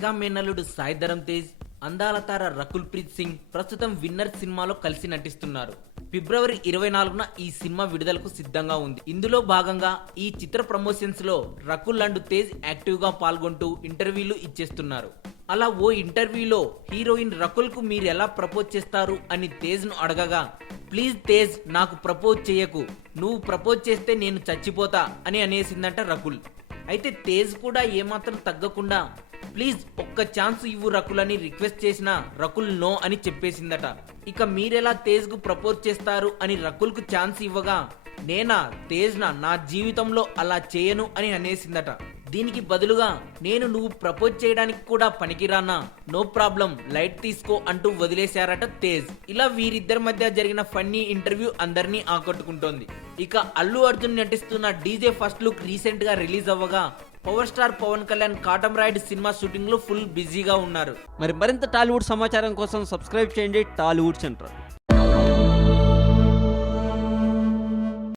Mega మేనల్లుడు సాయి ధరమ్ తేజ్, అందాల తార రకుల్ ప్రీత్ సింగ్ ప్రస్తుతం విన్నర్ సినిమాలో కలిసి నటిస్తున్నారు. ఫిబ్రవరి 24న ఈ సినిమా విడుదలకు సిద్ధంగా ఉంది. ఇందులో భాగంగా ఈ చిత్ర ప్రమోషన్స్ లో రకుల్ అండ్ తేజ్ యాక్టివ్ గా పాల్గొంటూ ఇంటర్వ్యూలు ఇచ్చేస్తున్నారు. అలా ఓ ఇంటర్వ్యూలో హీరోయిన్ రకుల్ కు మీరు ఎలా ప్రపోజ్ చేస్తారు అని తేజ్ ను అడగగా, ప్లీజ్ తేజ్ నాకు ప్రపోజ్ చేయకు, నువ్వు ప్రపోజ్ చేస్తే నేను చచ్చిపోతా అని అనేసిందంట రకుల్. అయితే తేజ్ కూడా ఏమాత్రం తగ్గకుండా ప్లీజ్ ఒక్క ఛాన్స్ ఇవ్వు రకుల్ అని రిక్వెస్ట్ చేసిన రకుల్ నో అని చెప్పేసిందట. ఇక మీరెలా తేజ్ కు ప్రపోజ్ చేస్తారు అని రకుల్ కు ఛాన్స్ ఇవ్వగా, నేనా తేజ్ నా జీవితంలో అలా చేయను అని అనేసిందట. దీనికి బదులుగా నేను నువ్వు ప్రపోజ్ చేయడానికి కూడా పనికిరానా, నో ప్రాబ్లం లైట్ తీసుకో అంటూ వదిలేశారట తేజ్. ఇలా వీరిద్దరి మధ్య జరిగిన ఫన్నీ ఇంటర్వ్యూ అందరినీ ఆకట్టుకుంటోంది. ఇక అల్లు అర్జున్ నటిస్తున్న డీజే ఫస్ట్ లుక్ రీసెంట్ గా రిలీజ్ అవ్వగా power star Pawan Kalyan Katamarayudu సినిమా షూటింగ్ లో ఫుల్ బిజీగా ఉన్నారు. మరింత టాలీవుడ్ సమాచారం కోసం సబ్స్క్రైబ్ చేయండి టాలీవుడ్ సెంటర్.